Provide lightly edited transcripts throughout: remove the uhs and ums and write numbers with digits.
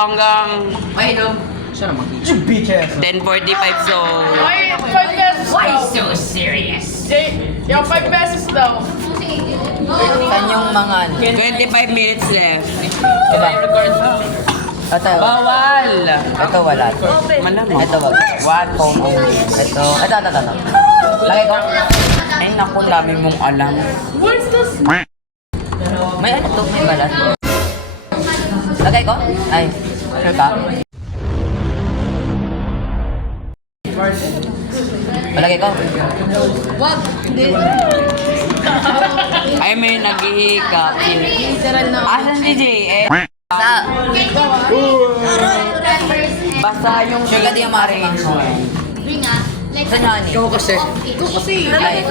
hanggang Ay, no. Siya naman. 10:45 so Ay, 5 pesos Why daw. so serious? Yung 5 pesos daw. Saan yung mga 25 minutes left. Diba? Ito. Bawal! Ito wala. Malamang. Ito wag. What? Ito. Ito. Lagay ko. Ay naku, dami mong alam. Where's this? May ano to? May balat. Lagay ko? Ay. Sure ka? Malagay ko? Wag. Ay, may naghihikap. Asan si Jay? Sa... Basta yung Sure ka di yung ma-arrange mo. Saan yung honey? Go kasi. Ay.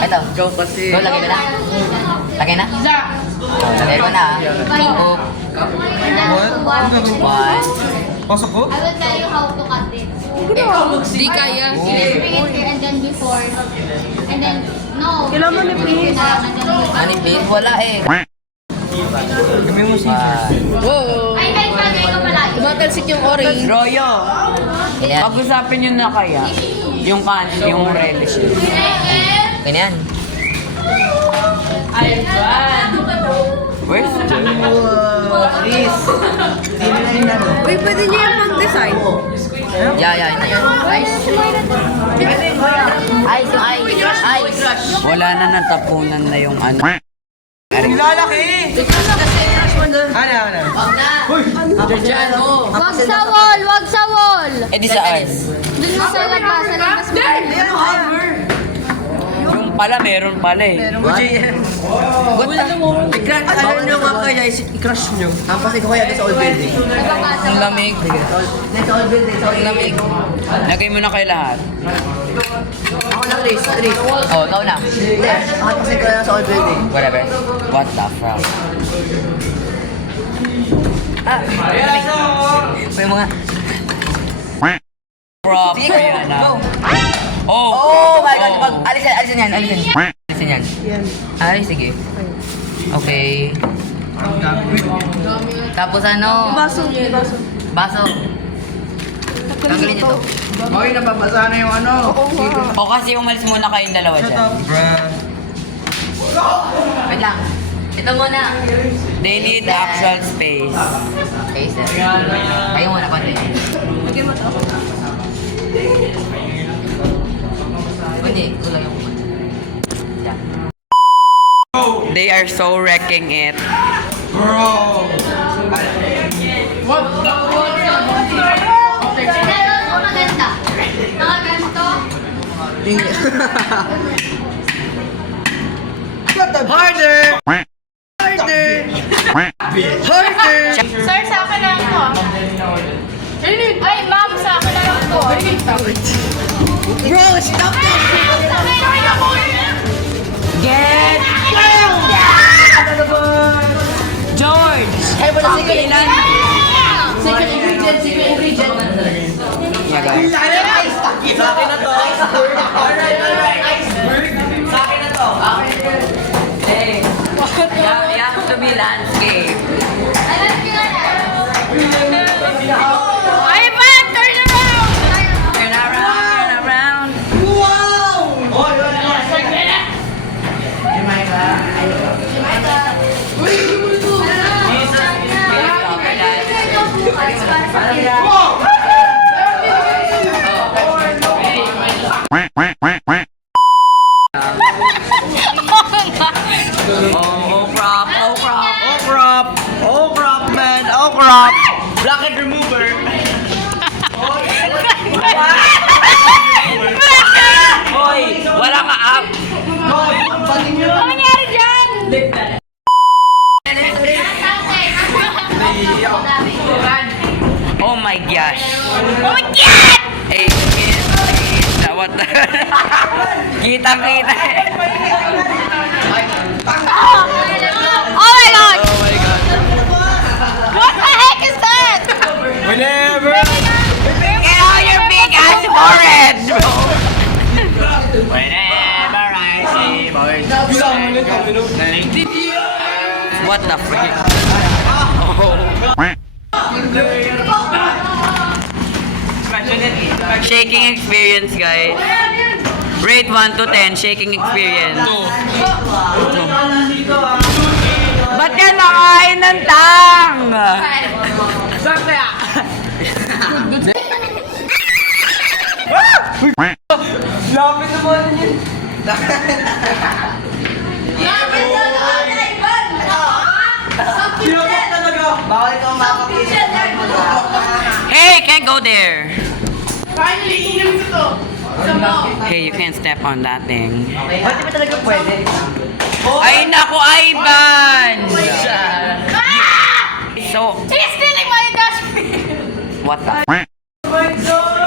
Ito. Go kasi. Go, lagay ko na. Lagay na? Oh, lagay ko na. Hook. One. Pasok ko? I will tell you how to cut it. Di kaya. You bring it here and then before. And then, no. Kailangan mo nipis. Manipis? Wala eh. Kami mo si... Wow. Ay, kahit bagay ko malayo. Tumatalsik yung orange. Royo, Ganyan. pag-usapin nyo na kaya yung yung relish. Ganyan. Where's Jay? Uy, pwede niyo yung mag-design. Yeah. Ito yun. Ice. Ice yung ice. Ice. Wala na natapunan na yung ano. Nilalaki! Ano? Wag sa wall! Wag sa wall! Eh di saan? Dun mo sa labas. Sa labas mo. Yung pala, meron pala eh. Ano nyo nga kaya i-crush nyo? Hampas ikaw kaya sa old building. Nababasa Ang mo. lamig. Ang lamig. Lagay mo na kay lahat. Ako lang, Riz. Oh, ikaw na. Hindi, hampas ikaw na sa old building. Whatever. What the fuck? May mga... Prop. Sige, Ayan go. na. Oh! Oh my God. Alisin yan. Ay, sige. Okay. Tapos ano? Baso. Baso. Tanggalin niyo to. Okay, nababasa na yung ano. O kasi umalis muna kayong dalawa Shut dyan. up, bruh. Wait lang. Ito muna. They need actual space. Okay, sir. Kayo muna, konti. Hindi, kulang yung kumanta. Yan. They are so wrecking it. Bro! Ano maganda? Mga ganito. Harder! Harder! Sir, sa akin na ako. Ay, ma'am, sa akin na lang to. Bro, stop that! Get! George! Hey, wala sige. Ilan? Secret ingredient. Yeah, guys. Sa akin na to. Alright. Iceberg. Sa akin na to. Hey, you have to be landscape. Alam ko na. Ay, pa! Turn around! Turn around. Wow! Oh, yun. Oh, crop, man. Oh, crop. Blanket remover. Hoy, wala ka up. Ano nangyari dyan? Oh my gosh. Oh my God! Hey, what the? Kitang-kita. Oh my God! Oh my God. What the heck is that? Whenever. Get out your big ass forehead, bro. Whenever I see boys. What the freak? Oh. Shaking experience, guys. Rate 1 to 10, shaking experience. Ba't yan nakain ng tang? Saan kaya? Lapit naman yun. Sinubok talaga. Bawal ikaw makakita. Hey, can't go there. Finally, inom ko to. Sama. Hey, you can't step on that thing. Ba't di ba talaga pwede? Ay, naku, Ivan! So, He's stealing my dustbin! what the? My God!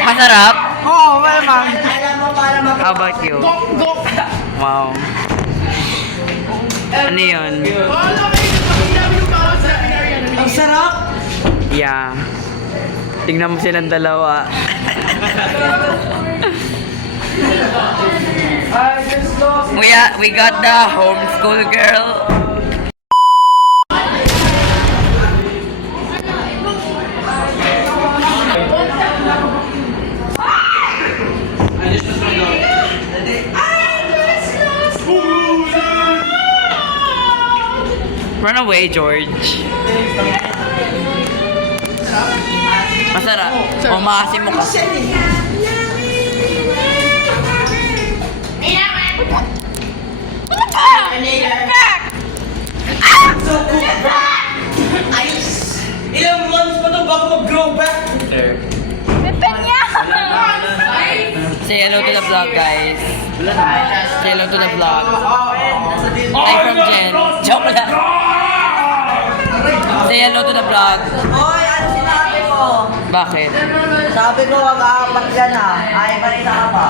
Masarap? Oo, malamang. Alam mo para How about you? Gok! Wow. Ano yun? Wala kayo sa namin yung bawal sa area. Ang sarap! Yeah. Tingnan mo silang dalawa. I just lost. We got the homeschool girl. Run away, George. Masarap. O, maasim mo kasi. Ilang months pa to bago mag-grow back? Say hello to the vlog, guys. Say hello to the vlog. Hi from Jen. Joke lang. Say hello to the vlog. Hoy, ano sinabi mo? Bakit? Sabi ko, mag-aapat ka na. Ay, balita ka pa.